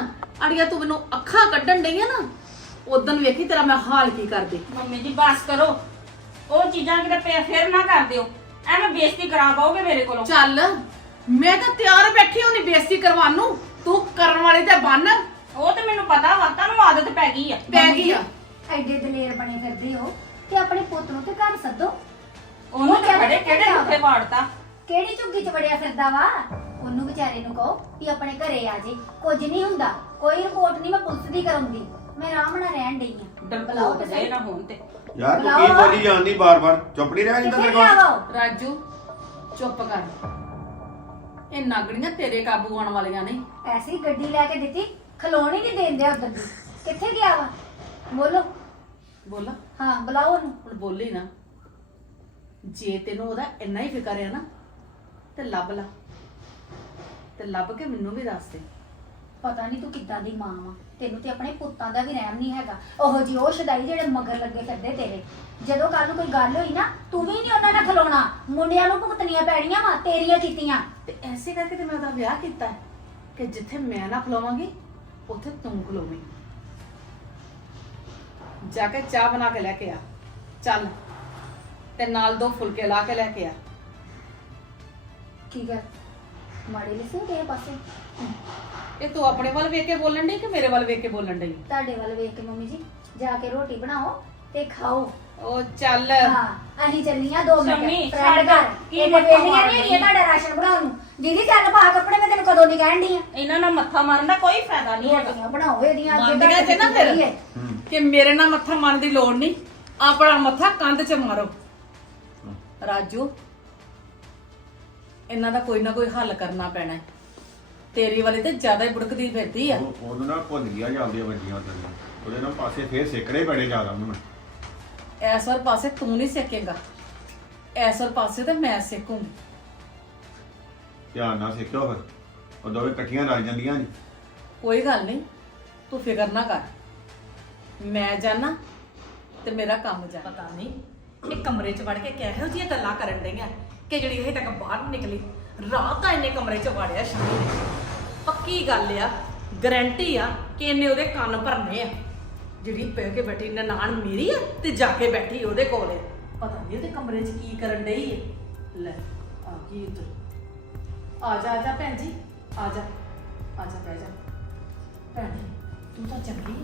ਅੜੀਆਂ ਤੂੰ ਮੈਨੂੰ ਅੱਖਾਂ ਕੱਢਣ ਡਈਆਂ ਨਾ ਉਦੋਂ ਵੇਖੀ ਤੇਰਾ ਮੈਂ ਹਾਲ ਕੀ ਕਰਦੀ ਮੰਮੀ ਜੀ ਬਸ ਕਰੋ। ਉਹ ਚੀਜ਼ਾਂ ਕਿਤੇ ਪੇ ਫਿਰ ਨਾ ਕਰ ਦਿਓ। ਐਵੇਂ ਬੇਇੱਜ਼ਤੀ ਕਰਾ ਪਾਓਗੇ ਮੇਰੇ ਕੋਲੋਂ? ਚੱਲ ਮੈਂ ਤਾਂ ਤਿਆਰ ਬੈਠੀ ਹੁੰਨੀ ਬੇਇੱਜ਼ਤੀ ਕਰਵਾਉਣ ਨੂੰ। ਤੂੰ ਕਰਨ ਵਾਲੀ ਤੇ ਬੰਨ। ਉਹ ਤੇ ਮੈਨੂੰ ਪਤਾ ਵਾ ਤੁਹਾਨੂੰ ਆਦਤ ਪੈ ਗਈ ਆ। ਪੈ ਗਈ ਆ। ਐਡੇ ਦਲੇਰ ਬਣੇ ਫਿਰਦੇ ਹੋ ਤੇ ਆਪਣੇ ਪੁੱਤ ਨੂੰ ਤੇ ਘਰ ਸੱਦੋ। ਉਹਨੂੰ ਉਹ ਤੇ ਬੜੇ ਕਿਹੜੇ ਮੁੱਠੇ ਪਾੜਤਾ? ਕਿਹੜੀ ਝੁੱਗੀ 'ਚ ਵੜਿਆ ਫਿਰਦਾ ਵਾ? ਉਹਨੂੰ ਵਿਚਾਰੇ ਨੂੰ ਕਹੋ ਕਿ ਆਪਣੇ ਘਰੇ ਆ ਜੇ। ਕੁਝ ਨਹੀਂ ਹੁੰਦਾ। ਕੋਈ ਰਿਪੋਰਟ ਨਹੀਂ ਮੈਂ ਪੁਲਿਸ ਦੀ ਕਰਾਉਂਦੀ। ਮੈਂ ਆਰਾਮ ਨਾਲ ਰਹਿਣ ਡਈ ਆ। ਡਰਪੋਕ ਜਾਏ ਨਾ ਹੋਣ ਤੇ। ਯਾਰ ਤੂੰ ਬੁਲਾਓ ਕੀ ਨਾ। ਬੋਲੀ ਜਾਂਦੀ ਬਾਰ-ਬਾਰ? ਚੁੱਪ ਨਹੀਂ ਰਹਿ ਜਾਂਦਾ ਕਿੱਥੇ ਤੇਰੇ ਗਿਆ ਕੋਲ? ਵਾ ਉਹ? ਰਾਜੂ ਚੁੱਪ ਕਰ। ਇਹ ਨਾਗੜੀਆਂ ਤੇਰੇ ਕਾਬੂ ਆਉਣ ਵਾਲੀਆਂ ਨਹੀਂ ਐਸੀ ਗੱਡੀ ਲੈ ਕੇ ਦਿੱਤੀ ਖਲੋਣ ਹੀ ਨਹੀਂ ਦੇਂਦੇ ਉਧਰ ਦੀ। ਕਿੱਥੇ ਗਿਆ ਵਾ? ਬੋਲੋ। ਬੋਲਾ। ਹਾਂ ਬੁਲਾਓ ਉਹਨੂੰ। ਹੁਣ ਬੋਲੀ ਨਾ। ਜੇ ਤੈਨੂੰ ਉਹਦਾ ਇੰਨਾ ਹੀ ਫਿਕਰ ਹੈ ਨਾ ਤੇ ਲੱਭ ਲਾ। ਤੇ ਲੱਭ ਕੇ ਮੈਨੂੰ ਵੀ ਦੱਸ ਦੇ। ਪਤਾ ਨਹੀਂ ਤੂੰ ਕਿੱਦਾਂ ਦੀ ਮਾਂ ਵਾ। ਤੈਨੂੰ ਤੇ ਆਪਣੇ ਪੁੱਤਾਂ ਦਾ ਵੀ ਰਹਿਮ ਨਹੀਂ ਹੈਗਾ। ਉਹੋ ਜੀ ਉਹ ਸ਼ਦਾਈ ਜਿਹੜੇ ਮਗਰ ਲੱਗੇ ਫਿਰਦੇ ਤੇਰੇ। ਜਦੋਂ ਕੱਲ ਨੂੰ ਕੋਈ ਗੱਲ ਹੋਈ ਨਾ ਤੂੰ ਵੀ ਨਹੀਂ ਉਹਨਾਂ ਨਾਲ ਖਲੋਣਾ। ਮੁੰਡਿਆਂ ਨੂੰ ਭੁਗਤਣੀਆਂ ਪੈਣੀਆਂ ਵਾ ਤੇਰੀਆਂ ਕੀਤੀਆਂ। ਤੇ ਐਸੇ ਕਰਕੇ ਤੇ ਮੈਂ ਉਹਦਾ ਵਿਆਹ ਕੀਤਾ ਹੈ ਕਿ ਜਿੱਥੇ ਮੈਂ ਨਾ ਖਲੋਵਾਂਗੀ ਉੱਥੇ ਤੂੰ ਖਲੋਵੇਂ। ਜਾ ਕੇ ਚਾਹ ਬਣਾ ਕੇ ਲੈ ਕੇ ਆ। ਚੱਲ। ਤੇ ਨਾਲ ਦੋ ਫੁਲਕੇ ਲਾ ਕੇ ਲੈ ਕੇ ਆ। ਕੀ ਗੱਲ? ਮਾੜੇ ਲਿਸੇ ਕਿਸੇ ਪਾਸੇ? ਇਹ ਤੂੰ ਆਪਣੇ ਵੱਲ ਵੇਖ ਕੇ ਬੋਲਣ ਡਈ ਕਿ ਮੇਰੇ ਵੱਲ ਵੇਖ ਕੇ ਬੋਲਣ ਡਈ? ਤੁਹਾਡੇ ਵੱਲ ਵੇਖ ਕੇ ਮੰਮੀ ਜੀ ਜਾ ਕੇ ਰੋਟੀ ਬਣਾਓ ਤੇ ਖਾਓ। ਉਹ ਚੱਲ। ਹਾਂ ਅਸੀਂ ਚੱਲੀਆਂ 2 ਸ਼ੰਮੀ, ਮਿੰਟ। ਫਰੈਂਡ ਛੱਡ। ਘਰ। ਕੀ ਇਹ ਮੱਥਾ ਵੇਲੀਆਂ ਮਾਰਦੀ ਨਹੀਂ ਇਹ ਤੁਹਾਡਾ ਰਾਸ਼ਨ ਬਣਾਉਣ ਨੂੰ। ਦੀਦੀ ਚੱਲ ਪਾ ਕੱਪੜੇ ਮੈਂ ਤੈਨੂੰ ਕਦੋਂ ਦੀ ਕਹਿਣ ਦੀ ਆ। ਇਹਨਾਂ ਨਾਲ ਮੱਥਾ ਮਾਰਨ ਦਾ ਕੋਈ ਫਾਇਦਾ ਨਹੀਂ ਹੈਗਾ। ਰੋਟੀਆਂ ਬਣਾਓ ਇਹਦੀਆਂ ਅੱਗੇ ਮੰਨਦੀਆਂ ਜੇ ਨਾ ਫਿਰ? ਹੈ। ਕਿ ਮੇਰੇ ਨਾਲ ਮੱਥਾ ਮਾਰਨ ਦੀ ਲੋੜ ਨਹੀਂ। ਆਪਣਾ ਮੱਥਾ ਕੰਧ 'ਚ ਮਾਰੋ। ਰਾਜੂ ਇਹਨਾਂ ਦਾ ਕੋਈ ਨਾ ਕੋਈ ਹੱਲ ਕਰਨਾ ਪੈਣਾ ਹੈ। ਤੇਰੀ ਵਾਲੀ ਤੇ ਜ਼ਿਆਦਾ ਹੀ ਬੁੜਕਦੀ ਫਿਰਦੀ ਆ। ਉਹ ਉਹਨੂੰ ਨਾਲ ਭੁੱਲ ਗਿਆ ਜਾਂਦੀਆਂ ਵੱਜੀਆਂ ਤੈਨੂੰ। ਉਹਦੇ ਨਾਲ ਪਾਸੇ ਫੇਰ ਸਿੱਕੜੇ ਬੜੇ ਜ਼ਿਆਦਾ ਉਹਨੂੰ ਐਸ ਵਾਰ ਪਾਸੇ ਤੂੰ ਨਹੀਂ ਸਿੱਖੇਗਾ। ਐਸ ਵਾਰ ਪਾਸੇ ਤੇ ਮੈਂ ਸਿੱਖੂੰਗੀ। ਧਿਆਨ ਨਾਲ ਸਿੱਖਿਓ ਫਿਰ। ਉਹ ਦੋਵੇਂ ਇਕੱਠੀਆਂ ਰਲ ਜਾਂਦੀਆਂ ਜੀ। ਕੋਈ ਗੱਲ ਨਹੀਂ ਤੂੰ ਫਿਕਰ ਨਾ ਕਰ। ਮੈਂ ਜਾਣਾ ਤੇ ਮੇਰਾ ਕੰਮ ਜਾ ਪਤਾ ਨਹੀਂ। ਇਹ ਕਮਰੇ 'ਚ ਵੜ ਕੇ ਕਿਹੋ ਜਿਹੀਆਂ ਗੱਲਾਂ ਕਰਨ ਡਈਆਂ? ਕਿ ਜਿਹੜੀ ਇਹ ਤੱਕ ਬਾਹਰ ਨੀ ਨਿਕਲੀ, ਰਾਤ ਦਾ ਇਹਨੇ ਕਮਰੇ 'ਚ ਵੜਿਆ ਸ਼ਾਮੀ ਨੇ। ਪੱਕੀ ਗੱਲ ਆ ਗਰੰਟੀ ਆ ਕਿ ਇਹਨੇ ਉਹਦੇ ਕੰਨ ਭਰਨੇ ਆ। ਜਿਹੜੀ ਪੈ ਕੇ ਬੈਠੀ ਨਨਾਣ ਮੇਰੀ ਆ ਤੇ ਜਾ ਕੇ ਬੈਠੀ ਉਹਦੇ ਕੋਲੇ। ਪਤਾ ਨਹੀਂ ਉਹਦੇ ਕਮਰੇ 'ਚ ਕੀ ਕਰਨ ਡਈ ਹੈ ਲੈ, ਆ ਗਈ ਉੱਧਰ ਆ ਜਾ ਆ ਜਾ ਭੈਣ ਜੀ, ਆ ਜਾ ਆ ਜਾ ਬਹਿ ਜਾ। ਭੈਣੇ ਤੂੰ ਤਾਂ ਚੰਗੀ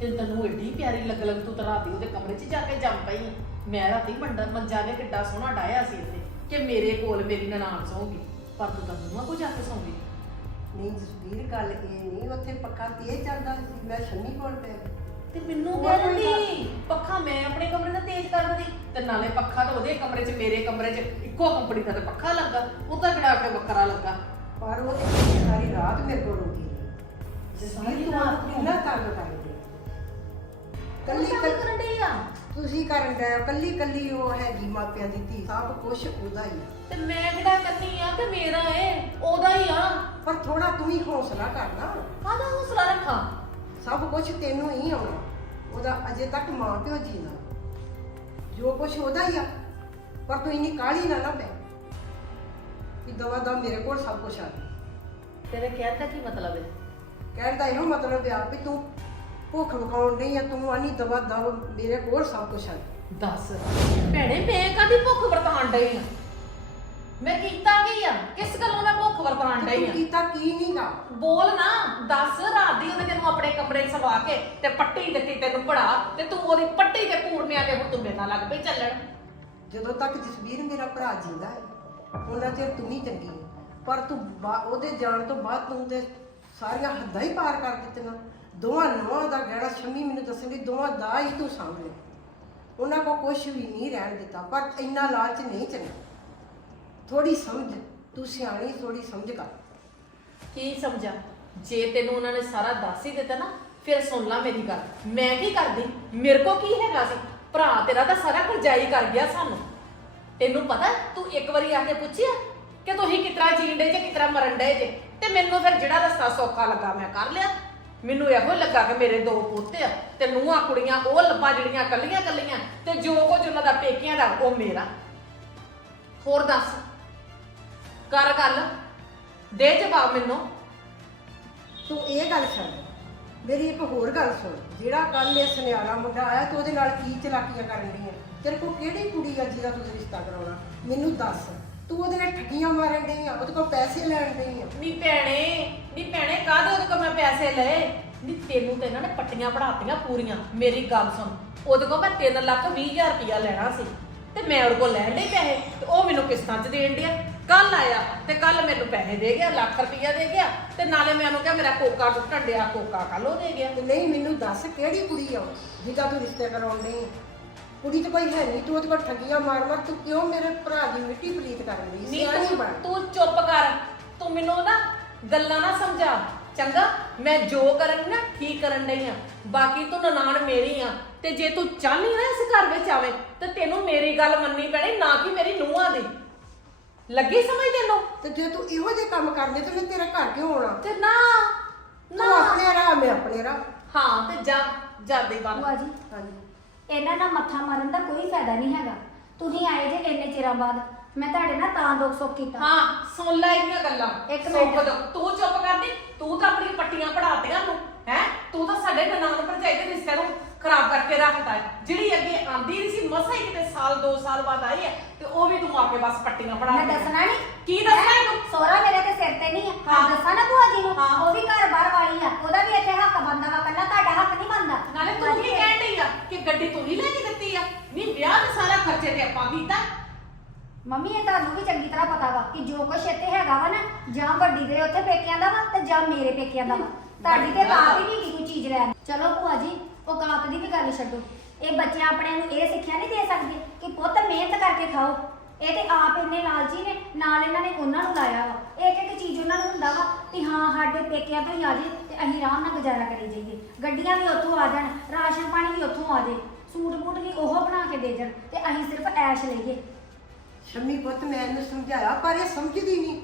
ਤੇ ਤੈਨੂੰ ਐਡੀ ਪਿਆਰੀ ਲੱਗ ਲੱਗ ਤੂੰ ਤਾਂ ਰਾਤੀ ਉਹਦੇ ਕਮਰੇ 'ਚ ਜਾ ਕੇ ਜੰਮ ਪਈ ਆਂ। ਮੈਂ ਰਾਤੀ ਮੰਡਾ ਮੰਜਾ ਨੇ ਕਿੱਡਾ ਸੋਹਣਾ ਡਾਇਆ ਸੀ ਇੱਥੇ ਕਿ ਮੇਰੇ ਕੋਲ ਮੇਰੀ ਨਨਾਣ ਸੌਂਗੀ ਪਰ ਤੂੰ ਤਾਂ ਮੂੰਹਾਂ ਕੋ ਜਾ ਕੇ ਸੌਂਗੀ। ਨਹੀਂ ਜਸਵੀਰ ਗੱਲ ਇਹ ਨਹੀਂ ਉੱਥੇ ਪੱਖਾ ਤੇਜ਼ ਚੱਲਦਾ ਸੀ ਮੈਂ ਸ਼ੰਮੀ ਕੋਲ ਪੈ ਗਈ। ਤੇ ਮੈਨੂੰ ਹੋਰ ਕੋਈ ਪੱਖਾ ਮੈਂ ਆਪਣੇ ਕਮਰੇ ਦਾ ਤੇਜ਼ ਕਰ ਦਿੰਦੀ ਤੇ ਨਾਲੇ ਪੱਖਾ ਤਾਂ ਉਹਦੇ ਕਮਰੇ 'ਚ ਮੇਰੇ ਕਮਰੇ 'ਚ ਇੱਕੋ ਕੰਪਨੀ ਦਾ ਤੇ ਪੱਖਾ ਲੱਗਾ ਉਹਦਾ ਕਿਹੜਾ ਕੇ ਵੱਖਰਾ ਲੱਗਾ। ਪਰ ਉਹ ਤੇ ਸਾਰੀ ਰਾਤ ਮੇਰੇ ਕੋਲ ਰੋਟੀ ਜਸਵੀਰ ਤੂੰ ਰਾਤ ਕਿੰਨਾ ਤੰਗ ਕਰਦੀ ਕੱਲੀ ਕੱਲੀ ਕੱਲੀ ਕਰਨ ਡਈ ਆ? ਤੁਸੀਂ ਕਰਨ ਗਏ ਕੱਲੀ ਕੱਲੀ ਉਹ ਹੈਗੀ ਮਾਪਿਆਂ ਦੀ ਧੀ ਸਭ ਕੁਝ ਉਹਦਾ ਹੀ ਆ। ਤੇ ਮੈਂ ਕਿਹੜਾ ਕਰਨੀ ਆ ਕਿ ਮੇਰਾ ਏ ਉਹਦਾ ਹੀ ਆ। ਪਰ ਥੋੜਾ ਤੂੰ ਹੀ ਹੌਸਲਾ ਕਰਨਾ ਕਾਹਦਾ ਹੌਸਲਾ ਰੱਖਾਂ? ਸਭ ਕੁਝ ਤੈਨੂੰ ਹੀ ਆਉਣਾ ਉਹਦਾ ਅਜੇ ਤੱਕ ਮਾਂ ਪਿਓ ਜੀਦਾ ਜੋ ਕੁਝ ਉਹਦਾ ਹੀ ਆ ਪਰ ਤੂੰ ਇਨੀ ਕਾਹਲੀ ਨਾ ਨਾ ਪੈ ਕਿ ਦਵਾ ਦਾ ਮੇਰੇ ਕੋਲ ਸਭ ਕੁਝ ਆ ਗਿਆ ਤੇਰੇ ਕਹਿਣ ਦਾ ਕੀ ਮਤਲਬ ਹੈ ਕਹਿਣ ਦਾ ਇਹੋ ਮਤਲਬ ਆ ਵੀ ਤੂੰ ਭੁੱਖ ਵਿਖਾਉਣ ਨਹੀਂ ਆ ਤੂੰ ਆਨੀ ਦਵਾ ਦਵ ਮੇਰੇ ਕੋਲ ਸਭ ਕੁਝ ਆ। ਦੱਸ ਭੈਣੇ ਮੈਂ ਕਾਦੀ ਭੁੱਖ ਵਰਤਾਣ ਡਈ ਆ? ਮੈਂ ਕੀਤਾ ਕੀ ਆ? ਕਿਸ ਗੱਲੋਂ ਮੈਂ ਭੁੱਖ ਵਰਤਾਣ ਡਈ ਤੂੰ ਆ? ਕੀਤਾ ਕੀ ਨਹੀਂਗਾ ਬੋਲ ਨਾ ਦੱਸ ਰਾਤ ਦੀ ਉਹਨੇ ਤੈਨੂੰ ਆਪਣੇ ਕਮਰੇ 'ਚ ਸਵਾ ਕੇ ਤੇ ਪੱਟੀ ਦਿੱਤੀ ਤੈਨੂੰ ਪੜਾ ਤੇ ਤੂੰ ਉਹਦੀ ਪੱਟੀ ਤੇ ਪੂਰਨਿਆ ਕੇ ਹੁਣ ਤੂੰ ਮੇਰੇ ਨਾਲ ਲੱਗ ਪਈ ਚੱਲਣ। ਜਦੋਂ ਤੱਕ ਜਸਵੀਰ ਮੇਰਾ ਭਰਾ ਜਿੰਦਾ ਹੈ ਉਹਨਾਂ ਚਿਰ ਤੂੰ ਹੀ ਚੰਗੀ ਹੈ। ਪਰ ਤੂੰ ਬਾ- ਉਹਦੇ ਜਾਣ ਤੋਂ ਬਾਅਦ ਤੂੰ ਤੇ ਸਾਰੀਆਂ ਹੱਦਾਂ ਹੀ ਪਾਰ ਕਰ ਦਿੱਤੀਆਂ। ਦੋਵਾਂ ਨੌਂ ਦਾ ਗਹਿਣਾ ਸ਼ਮੀ ਮੈਨੂੰ ਦੱਸਣ ਦੀ ਦੋਵਾਂ ਦਾ ਹੀ ਤੂੰ ਸਾਂਭ ਲੈ ਉਹਨਾਂ ਕੋ ਕੁਝ ਵੀ ਨਹੀਂ ਰਹਿਣ ਦਿੱਤਾ, ਪਰ ਇੰਨਾ ਲਾਲਚ ਨਹੀਂ ਚੰਗਾ। ਥੋੜੀ ਸਮਝ, ਤੂੰ ਸਿਆਣੀ ਥੋੜੀ ਸਮਝ ਕਰ। ਕੀ ਸਮਝਾ? ਜੇ ਤੈਨੂੰ ਉਹਨਾਂ ਨੇ ਸਾਰਾ ਦੱਸ ਹੀ ਦਿੱਤਾ ਨਾ, ਫਿਰ ਸੁਣ ਲਾ ਮੇਰੀ ਗੱਲ। ਮੈਂ ਕੀ ਕਰਦੀ? ਮੇਰੇ ਕੋ ਕੀ ਹੈਗਾ ਸੀ? ਭਰਾ ਤੇਰਾ ਤਾਂ ਸਾਰਾ ਕੁਝ ਜਾਈ ਕਰ ਗਿਆ ਸਾਨੂੰ। ਤੈਨੂੰ ਪਤਾ, ਤੂੰ ਇੱਕ ਵਾਰੀ ਆ ਕੇ ਪੁੱਛਿਆ ਕਿ ਤੁਸੀਂ ਕਿਤਰਾ ਜੀਂਦੇ ਜੇ, ਕਿਤਰਾ ਮਰਨ ਡੇ ਜੇ? ਤੇ ਮੈਨੂੰ ਫਿਰ ਜਿਹੜਾ ਰਸਤਾ ਸੌਖਾ ਲੱਗਾ, ਮੈਂ ਕਰ ਲਿਆ। ਮੈਨੂੰ ਇਹੋ ਲੱਗਾ ਕਿ ਮੇਰੇ ਦੋ ਪੁੱਤ ਆ, ਤੇ ਨੂੰਹਾਂ ਕੁੜੀਆਂ, ਉਹ ਲੱਭਾ ਜਿਹੜੀਆਂ ਕੱਲੀਆਂ ਕੱਲੀਆਂ ਤੇ ਜੋ ਕੁਝ ਉਹਨਾਂ ਦਾ ਪੇਕਿਆਂ ਦਾ, ਉਹ ਮੇਰਾ। ਹੋਰ ਦੱਸ, ਕਰ ਗੱਲ, ਦੇ ਜਵਾਬ ਮੈਨੂੰ। ਤੂੰ ਇਹ ਗੱਲ ਛੱਡ, ਮੇਰੀ ਇੱਕ ਹੋਰ ਗੱਲ ਸੁਣ। ਜਿਹੜਾ ਕੱਲ ਇਹ ਸੁਨਿਆਰਾ ਮੁੰਡਾ ਆਇਆ, ਤੂੰ ਉਹਦੇ ਨਾਲ ਕੀ ਚਲਾਕੀਆਂ ਕਰਨ ਦੀ ਹੈ ਤੇਰੇ ਕੋਲ ਕਿਹੜੀ ਕੁੜੀ ਆ ਜਿਹਦਾ ਤੂੰ ਰਿਸ਼ਤਾ ਕਰਾਉਣਾ? ਮੈਨੂੰ ਦੱਸ। ਤੂੰ ਉਹਦੇ ਨਾਲ ਠੱਗੀਆਂ ਮਾਰਨ ਡਈ ਆ ਉਹਦੇ ਕੋਲ ਪੈਸੇ ਲੈਣ ਡਈ ਆ। ਨੀ ਭੈਣੇ ਨੀ ਭੈਣੇ ਕਾਹਦੇ ਉਹਦੇ ਕੋਲ ਮੈਂ ਪੈਸੇ ਲਏ? ਨੀ ਤੈਨੂੰ ਤੇ ਇਹਨਾਂ ਨੇ ਪੱਟੀਆਂ ਪੜਾਤੀਆਂ ਪੂਰੀਆਂ ਮੇਰੀ ਗੱਲ ਸੁਣ। ਉਹਦੇ ਕੋਲ ਮੈਂ 3 ਲੱਖ 20 ਹਜ਼ਾਰ ਰੁਪਇਆ ਲੈਣਾ ਸੀ ਤੇ ਮੈਂ ਉਹਦੇ ਕੋਲ ਲੈਣ ਦੇ ਪੈਸੇ ਤੇ ਉਹ ਮੈਨੂੰ ਕਿਸ਼ਤਾਂ 'ਚ ਦੇਣ ਡਿਆ। ਕੱਲ ਆਇਆ ਤੇ ਕੱਲ ਮੈਨੂੰ ਪੈਸੇ ਦੇ ਗਿਆ ਲੱਖ ਰੁਪਈਆ ਦੇ ਗਿਆ ਤੇ ਨਾਲੇ ਮੈਂ ਉਹਨੂੰ ਕਿਹਾ ਮੇਰਾ ਕੋਕਾ ਟੁੱਟਣ ਡਿਆ ਕੋਕਾ ਕੱਲ ਉਹ ਦੇ ਗਿਆ। ਤੇ ਨਹੀਂ ਮੈਨੂੰ ਦੱਸ ਕਿਹੜੀ ਕੁੜੀ ਆ ਉਹ, ਜਿਹਦਾ ਤੂੰ ਰਿਸ਼ਤੇ ਕਰਾਉਣ ਡਈ ਕੁੜੀ ਤੇ ਕੋਈ ਹੈ ਨਹੀਂ ਤੂੰ ਉਹਦੇ ਕੋਲ ਠੱਗੀਆਂ ਮਾਰ ਮਾਰ ਤੂੰ ਕਿਉਂ ਮੇਰੇ ਭਰਾ ਦੀ ਮਿੱਟੀ ਪਲੀਤ ਕਰ ਰਹੀ ਨਹੀਂ ਸਿਆਣੀ ਤੂੰ ਬਣ। ਤੂੰ ਚੁੱਪ ਕਰ। ਤੂੰ ਮੈਨੂੰ ਨਾ ਗੱਲਾਂ ਨਾ ਸਮਝਾ। ਚੰਗਾ ਮੈਂ ਜੋ ਕਰਨ ਨਾ ਠੀਕ ਕਰਨ ਨਹੀਂ ਆ। ਬਾਕੀ ਤੂੰ ਨਨਾਣ ਮੇਰੀ ਆ ਤੇ ਜੇ ਤੂੰ ਚਾਹਨੀ ਨਾ ਇਸ ਘਰ ਵਿੱਚ ਆਵੇ ਤੇ ਤੈਨੂੰ ਮੇਰੀ ਗੱਲ ਮੰਨਣੀ ਪੈਣੀ ਨਾ ਕਿ ਮੇਰੀ ਨੂੰਹਾਂ ਦੀ। ਲੱਗੀ ਸਮਝ ਤੈਨੂੰ? ਤੇ ਜੇ ਤੂੰ ਇਹੋ ਜਿਹੇ ਕੰਮ ਕਰਨੇ ਤੇ ਫਿਰ ਤੇਰਾ ਘਰ ਕਿਉਂ ਹੋਣਾ ਤੇ ਨਾ ਤੂੰ ਨਾ ਆਪਣੇ ਰਾਹ ਮੈਂ ਆਪਣੇ ਰਾਹ। ਹਾਂ ਤੇ ਜਾ ਜਾਂਦੇ ਬੰਦ ਭੂਆ ਜੀ। ਹਾਂਜੀ। ਇਹਨਾਂ ਨਾਲ ਮੱਥਾ ਮਾਰਨ ਦਾ ਕੋਈ ਫਾਇਦਾ ਨਹੀਂ ਹੈਗਾ। ਤੁਸੀਂ ਆਏ ਜੇ ਇੰਨੇ ਚਿਰਾਂ ਬਾਅਦ। ਮੈਂ ਤੁਹਾਡੇ ਨਾਲ ਤਾਂ ਦੁੱਖ ਸੁੱਖ ਕੀਤਾ। ਹਾਂ ਸੁਣ ਲੈ ਇਹਦੀਆਂ ਗੱਲਾਂ। ਇੱਕ ਸੁੱਖ ਮਿੰਟ। ਦੋ। ਤੂੰ ਚੁੱਪ ਕਰਦੀ ਤੂੰ ਤਾਂ ਆਪਣੀ ਪੱਟੀਆਂ ਪੜਾਤੀਆਂ ਨੂੰ ਹੈ? ਤੂੰ ਤਾਂ ਸਾਡੇ ਨਨਾਣ ਭਰਜਾਈ ਦੇ ਰਿਸ਼ਤੇ ਨੂੰ ਖਰਾਬ ਕਰਕੇ ਰੱਖਤਾ ਹੈ। ਜਿਹੜੀ ਅੱਗੇ ਆਂਦੀ ਨਹੀਂ ਸੀ ਮਸਾ ਹੀ ਕਿਤੇ ਸਾਲ 2 ਸਾਲ ਬਾਅਦ ਆਈ ਹੈ ਤੇ ਉਹ ਵੀ ਤੂੰ ਆ ਕੇ ਬਸ ਪੱਟੀਆਂ ਪੜਾ ਮੈਂ ਦੱਸਣਾ ਨਹੀਂ ਕੀ ਦੱਸਣਾ ਇਹਨੂੰ? ਸੋਹਰਾ ਮੇਰੇ ਤੇ ਸਿਰ ਤੇ ਨਹੀਂ ਹੈ। ਹਾਂ। ਹਾਂ। ਦੱਸਾਂ ਨਾ ਭੂਆ ਜੀ ਨੂੰ। ਹਾਂ। ਉਹ ਵੀ ਘਰ ਬਾਹਰ ਵਾਲੀ ਆ। ਉਹਦਾ ਵੀ ਇੱਥੇ ਹੱਕ ਬੰਦਾ ਵਾ। ਕੱਲਾ ਤੁਹਾਡਾ ਹੱਕ ਨਹੀਂ ਬੰਦਾ ਨਾਲੇ ਤੂੰ ਕੀ ਕਹਿਣ ਡਈ ਆ ਕਿ ਗੱਡੀ ਤੂੰ ਹੀ ਲੈ ਕੇ ਦਿੱਤੀ ਆ? ਨਹੀਂ ਵਿਆਹ ਦਾ ਸਾਰਾ ਖਰਚੇ ਤੇ ਆਪਾਂ ਕੀਤਾ। ਮੰਮੀ ਇਹ ਤੁਹਾਨੂੰ ਵੀ ਚੰਗੀ ਤਰ੍ਹਾਂ ਪਤਾ ਵਾ ਕਿ ਜੋ ਕੁਛ ਇੱਥੇ ਹੈਗਾ ਵਾ ਨਾ ਜਾਂ ਵੱਡੀ ਦੇ ਉੱਥੇ ਪੇਕਿਆਂ ਦਾ ਵਾ ਤੇ ਜਾਂ ਮੇਰੇ ਪੇਕਿਆਂ ਦਾ ਵਾ। ਤੁਹਾਡੀ ਤੇ ਤਾਂ ਵੀ ਨਹੀਂ ਕੋਈ ਚੀਜ਼ ਰਹਿਣ। ਚਲੋ ਭੂਆ ਜੀ ਉਹ ਕਾਤ ਦੀ ਵੀ ਗੱਲ ਛੱਡੋ। ਇਹ ਬੱਚੇ ਆਪਣੇ ਨੂੰ ਇਹ ਸਿੱਖਿਆ ਨਹੀਂ ਦੇ ਸਕਦੇ ਕਿ ਪੁੱਤ ਮਿਹਨਤ ਕਰਕੇ ਖਾਓ। ਇਹ ਤੇ ਆਪ ਇੰਨੇ ਲਾਲਚੀ ਨੇ ਨਾਲ ਇਹਨਾਂ ਨੇ ਉਹਨਾਂ ਨੂੰ ਲਾਇਆ ਵਾ। ਇੱਕ ਇੱਕ ਚੀਜ਼ ਉਹਨਾਂ ਨੂੰ ਹੁੰਦਾ ਵਾ ਕਿ ਹਾਂ ਸਾਡੇ ਪੇਕਿਆਂ ਤੋਂ ਹੀ ਆ ਜੇ ਤੇ ਅਸੀਂ ਆਰਾਮ ਨਾਲ ਗੁਜ਼ਾਰਾ ਕਰੀ ਜਾਈਏ। ਗੱਡੀਆਂ ਵੀ ਉੱਥੋਂ ਆ ਜਾਣ ਰਾਸ਼ਨ ਪਾਣੀ ਵੀ ਉੱਥੋਂ ਆ ਜੇ। ਸੂਟ ਬੂਟ ਵੀ ਉਹ ਬਣਾ ਕੇ ਦੇ ਜਾਣ ਤੇ ਅਸੀਂ ਸਿਰਫ ਐਸ਼ ਲਈਏ। ਸ਼ੰਮੀ ਪੁੱਤ ਮੈਂ ਇਹਨੂੰ ਸਮਝਾਇਆ ਪਰ ਇਹ ਸਮਝਦੀ ਨਹੀਂ।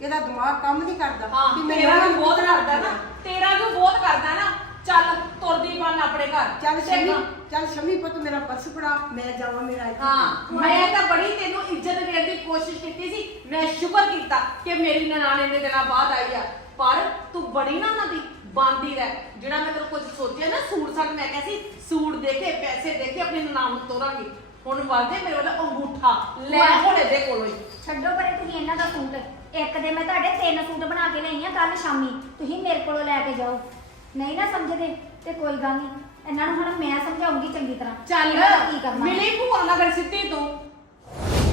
ਇਹਦਾ ਦਿਮਾਗ ਕੰਮ ਨਹੀਂ ਕਰਦਾ ਹਾਂ ਕਿ ਮੈਂ ਤੇਰਾ ਵੀ ਨੂੰ ਬਹੁਤ ਕਰਦਾ ਨਾ। ਤੇਰਾ ਵੀ ਬਹੁਤ ਕਰਦਾ ਨਾ ਚੱਲ ਤੁਰਦੀ ਬਣ ਆਪਣੇ ਘਰ ਚੱਲ ਸ਼ਮੀ। ਚੱਲ ਸ਼ਮੀ ਪੁੱਤ ਮੇਰਾ ਪਰਸ ਫੜਾ ਮੈਂ ਜਾਵਾਂ ਮੇਰਾ ਇੱਥੇ। ਹਾਂ ਮੈਂ ਤਾਂ ਬੜੀ ਤੈਨੂੰ ਇੱਜ਼ਤ ਦੇਣ ਦੀ ਕੋਸ਼ਿਸ਼ ਕੀਤੀ ਸੀ। ਮੈਂ ਸ਼ੁਕਰ ਕੀਤਾ ਕਿ ਮੇਰੀ ਨਨਾਣ ਇੰਨੇ ਦਿਨਾਂ ਬਾਅਦ ਆਈ ਆ। ਪਰ ਤੂੰ ਬੜੀ ਨਾ ਉਹਨਾਂ ਦੀ ਬਾਂਦੀ ਰਹਿ। ਜਿਹੜਾ ਮੈਂ ਤੈਨੂੰ ਕੁਝ ਸੋਚਿਆ ਨਾ ਸੂਟ ਸਾਟ ਮੈਂ ਕਿਹਾ ਸੀ ਸੂਟ ਦੇ ਕੇ ਪੈਸੇ ਦੇ ਕੇ ਆਪਣੀ ਨਨਾਣ ਨੂੰ ਤੋਰਾਂਗੀ। ਹੁਣ ਵਾਦੇ ਮੇਰੇ ਵੱਲ ਅੰਗੂਠਾ। ਲੈ। ਹੁਣ ਇਹਦੇ ਕੋਲੋਂ ਹੀ। ਛੱਡੋ ਪਰੇ ਤੁਸੀਂ ਇਹਨਾਂ ਦਾ ਸੂਟ। ਇੱਕ ਦੇ ਮੈਂ ਤੁਹਾਡੇ ਤਿੰਨ ਸੂਟ ਬਣਾ ਕੇ ਲਈ ਆ ਕੱਲ ਸ਼ਾਮੀ। ਤੁਸੀਂ ਮੇਰੇ ਕੋਲੋਂ ਲੈ ਕੇ ਜਾਓ। ਨਹੀਂ ਨਾ ਸਮਝਦੇ ਤੇ ਕੋਈ ਗੱਲ ਨਹੀਂ ਇਹਨਾਂ ਨੂੰ ਹੁਣ ਮੈਂ ਸਮਝਾਉਂਗੀ ਚੰਗੀ ਤਰ੍ਹਾਂ। ਚੱਲ ਇਹਨਾਂ ਦਾ ਕੀ ਕਰਨਾ? ਮਿਲੀ ਭੂਆ ਨਾਲ ਫਿਰ ਸਿੱਧੀ ਤੂੰ।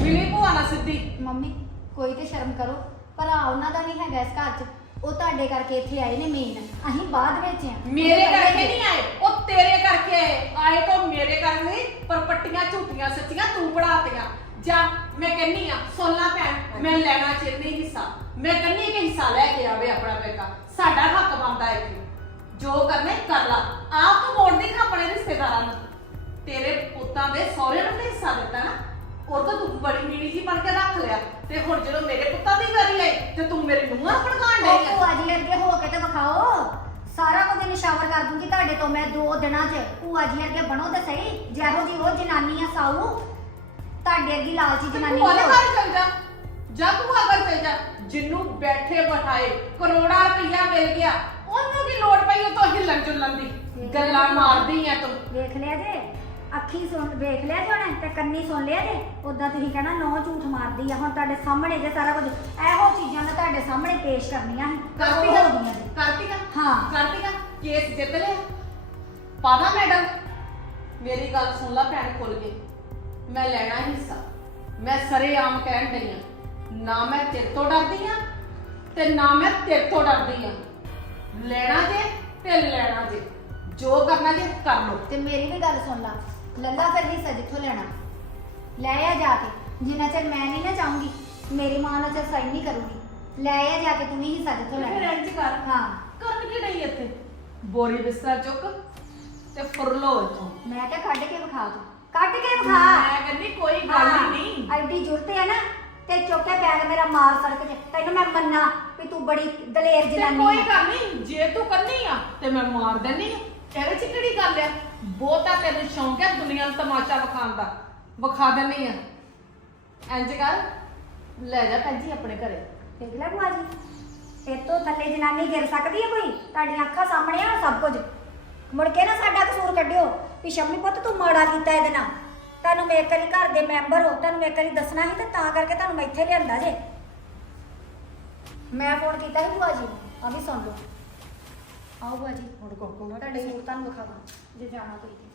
ਮਿਲੀ ਭੂਆ ਨਾਲ ਸਿੱਧੀ। ਮੰਮੀ ਕੋਈ ਤੇ ਸ਼ਰਮ ਕਰੋ। ਭਰਾ ਉਹਨਾਂ ਦਾ ਨਹੀਂ ਹੈਗਾ ਇਸ ਘਰ 'ਚ। ਉਹ ਤੁਹਾਡੇ ਕਰਕੇ ਇੱਥੇ ਆਏ ਨੇ ਮੇਨ ਅਸੀਂ ਬਾਅਦ ਵਿੱਚ ਆ। ਮੇਰੇ ਕਰਕੇ ਨਹੀਂ ਆਏ। ਉਹ ਤੇਰੇ ਕਰਕੇ ਆਏ। ਆਏ ਤਾਂ ਮੇਰੇ ਕਰਕੇ ਪਰ ਪੱਟੀਆਂ ਝੂਠੀਆਂ ਸੱਚੀਆਂ ਤੂੰ ਪੜਾਤੀਆਂ ਜਾ ਮੈਂ ਕਹਿੰਨੀ ਆ ਲੈ ਭੈਣ ਮੈਂ ਲੈਣਾ ਚਾਹੁੰਦੀ ਹਿੱਸਾ। ਮੈਂ ਕਹਿੰਨੀ ਕਿ ਹਿੱਸਾ ਲੈ ਕੇ ਆਵੇ ਆਪਣਾ ਪੇਕਾ। ਸਾਡਾ ਹੱਕ ਬਣਦਾ ਹੈ ਕਿ ਜੋ ਕਰਨੇ ਕਰ ਲਾ। ਆਪ ਤੂੰ ਮੋੜਦੀ ਨਾ ਆਪਣੇ ਰਿਸ਼ਤੇਦਾਰਾਂ ਨੂੰ। ਤੇਰੇ ਪੁੱਤਾਂ ਦੇ ਸਹੁਰੇ ਨੂੰ ਵੀ ਹਿੱਸਾ ਦਿੱਤਾ ਨਾ। ਉਹ ਤਾਂ ਤੂੰ ਬੜੀ ਮੀਣੀ ਜੀ ਬਣ ਕੇ ਰੱਖ ਲਿਆ। ਤੇ ਹੁਣ ਜਦੋਂ ਮੇਰੇ ਪੁੱਤਾਂ ਦੀ ਵਾਰੀ ਆਈ ਤੇ ਤੂੰ ਮੇਰੇ ਨੂੰਹਾਂ ਭੜਕਾਣ ਉਹ ਡਈ ਆ। ਭੂਆ ਜੀ ਅੱਗੇ ਹੋ ਕੇ ਤੇ ਵਿਖਾਓ। ਸਾਰਾ ਕੁਝ ਨਿਸ਼ਾਵਰ ਕਰ ਦੂੰਗੀ ਤੁਹਾਡੇ ਤੋਂ ਮੈਂ ਦੋ ਦਿਨਾਂ 'ਚ। ਭੂਆ ਜੀ ਅੱਗੇ ਬਣੋ ਤੇ ਸਹੀ। ਜਿਹੋ ਜੀ ਉਹ ਜਨਾਨੀ ਆ ਸਾਊ। ਤੁਹਾਡੇ ਅੱਗੇ ਲਾਲਚੀ ਜਨਾਨੀ ਭੂਆ ਦੇ ਆ। ਘਰ ਚਲ ਜਾ। ਜਾ ਭੂਆ ਘਰ ਚਲ ਜਾ। ਜਿੰਨੂੰ ਬੈਠੇ ਬਿਠਾਏ ਕਰੋੜਾ ਰੁਪਈਆ ਮਿਲ ਗਿਆ। ਕੀ ਲੋੜ ਪਈ ਉਹ ਤੋਂ ਹਿੱਲਣ ਜੁਲਣ ਦੀ? ਗੱਲਾਂ ਮਾਰਦੀ ਆ ਤੂੰ। ਵੇਖ ਲਿਆ ਜੇ ਅੱਖੀ ਸੁਣ ਵੇਖ ਲਿਆ ਜੇ ਹੁਣ ਤੇ ਕੰਨੀ ਸੁਣ ਲਿਆ ਜੇ ਉਦਾਂ ਤੁਸੀਂ ਕਹਿਣਾ ਨੌ ਝੂਠ ਮਾਰਦੀ ਆ ਹੁਣ ਤੁਹਾਡੇ ਸਾਹਮਣੇ ਜੇ ਸਾਰਾ ਕੁਝ ਇਹੋ ਚੀਜ਼ਾਂ ਮੈਂ ਤੁਹਾਡੇ ਸਾਹਮਣੇ ਪੇਸ਼ ਕਰਨੀਆਂ ਸੀ ਕਰਤੀ ਹੋ ਗਈਆਂ ਜੇ। ਕਰਤੀ ਨਾ ਹਾਂ। ਕਰਤੀ ਨਾ ਕੇਸ ਜਿੱਤ ਲਿਆ। ਪਾਦਾ ਮੈਡਮ। ਮੇਰੀ ਗੱਲ ਸੁਣ ਲੈ ਭੈਣ ਖੁੱਲ ਕੇ। ਮੈਂ ਲੈਣਾ ਹਿੱਸਾ। ਮੈਂ ਸਰੇਆਮ ਕਹਿਣ ਡਈ ਆ। ਨਾ ਮੈਂ ਤੇਰੇ ਤੋਂ ਡਰਦੀ ਆ ਤੇ ਨਾ ਮੈਂ ਤੇਰੇ ਤੋਂ ਡਰਦੀ ਆ। ਲੈਣਾ ਜੇ ਤੇ ਲੈਣਾ ਜੇ। ਜੋ ਕਰਨਾ ਜੇ ਕਰ ਲੋ ਤੇ ਮੇਰੀ ਵੀ ਗੱਲ ਸੁਣ ਲਾ। ਲੱਲਾ ਫਿਰ ਹਿੱਸਾ ਜਿੱਥੋਂ ਲੈਣਾ। ਲੈ ਆ ਜਾ ਕੇ। ਜਿੰਨਾ ਚਿਰ ਮੈਂ ਨਹੀਂ ਨਾ ਚਾਹੂੰਗੀ ਮੇਰੀ ਮਾਂ ਨਾਲ ਚਿਰ ਸਾਈਨ ਨਹੀਂ ਕਰੂਗੀ। ਲੈ ਆ ਜਾ ਕੇ ਤੂੰ ਹੀ ਹਿੱਸਾ ਜਿੱਥੋਂ ਫਿਰ ਲੈਣਾ। ਇੰਜ ਕਰ। ਹਾਂ। ਕਰਨ ਕੀ ਨਹੀਂ ਇੱਥੇ? ਬੋਰੀ ਬਿਸਤਰਾ ਚੁੱਕ ਤੇ ਫੁਰਲੋ ਇੱਥੋਂ। ਮੈਂ ਕਿਹਾ ਕੱਢ ਕੇ ਵਿਖਾ ਤੂੰ। ਕੱਢ ਕੇ ਵਿਖਾ। ਮੈਂ ਕਹਿੰਦੀ ਕੋਈ ਗੱਲ ਹੀ। ਨਹੀਂ। ਐਡੀ ਜ਼ਰੂਰਤ ਹੈ ਨਾ। ਤੇ ਚੁੱਕੇ ਬੈਗ ਮੇਰਾ ਮਾਰ ਸੜਕ 'ਚ। ਤੈਨੂੰ ਮੈਂ ਮੰਨਾਂ ਵੀ ਤੂੰ ਬੜੀ ਦਲੇਰ ਤੇ ਜਨਾਨੀ ਕੋਈ ਆ। ਗੱਲ ਨਹੀਂ ਜੇ ਤੂੰ ਕਰਨੀ ਆ ਤੇ ਮੈਂ ਮਾਰ ਦੇਣੀ ਆ। ਇਹਦੇ ਚ ਕਿਹੜੀ ਗੱਲ ਆ? ਬਹੁਤਾ ਤੈਨੂੰ ਸ਼ੌਂਕ ਹੈ ਦੁਨੀਆ ਨੂੰ ਤਮਾਸ਼ਾ ਵਿਖਾਉਣ ਦਾ। ਵਿਖਾ ਦੇਣੀ ਆ। ਇੰਜ ਕਰ ਲੈ ਜਾ ਭੈਣ ਜੀ ਆਪਣੇ ਘਰੇ। ਦੇਖ ਲੈ ਭੂਆ ਜੀ ਇਹ ਤੋਂ ਥੱਲੇ ਜਨਾਨੀ ਗਿਰ ਸਕਦੀ ਹੈ ਕੋਈ? ਤੁਹਾਡੀਆਂ ਅੱਖਾਂ ਸਾਹਮਣੇ ਆ ਸਭ ਕੁਝ। ਮੁੜ ਕੇ ਨਾ ਸਾਡਾ ਕਸੂਰ ਕੱਢਿਓ ਵੀ ਸ਼ਮੀ ਪੁੱਤ ਤੂੰ ਮਾੜਾ ਕੀਤਾ ਇਹਦੇ ਨਾਲ। ਤੁਹਾਨੂੰ ਮੈਂ ਇੱਕ ਵਾਰੀ ਘਰ ਦੇ ਮੈਂਬਰ ਹੋ ਤੁਹਾਨੂੰ ਮੈਂ ਇੱਕ ਵਾਰੀ ਦੱਸਣਾ ਸੀ ਤੇ ਤਾਂ ਕਰਕੇ ਤੁਹਾਨੂੰ ਮੈਂ ਇੱਥੇ ਲਿਆਂਦਾ ਜੇ। ਮੈਂ ਫੋਨ ਕੀਤਾ ਸੀ ਭੂਆ ਜੀ ਨੂੰ ਆ ਵੀ ਸੁਣ ਲਓ। ਆਓ ਭੂਆ ਜੀ ਹੁਣ ਕੋਕੋ ਤੁਹਾਡੇ ਸੂਟ ਤੁਹਾਨੂੰ ਵਿਖਾਵਾਂ ਜੇ ਜਾਣਾ ਕੋਈ ਤੇ।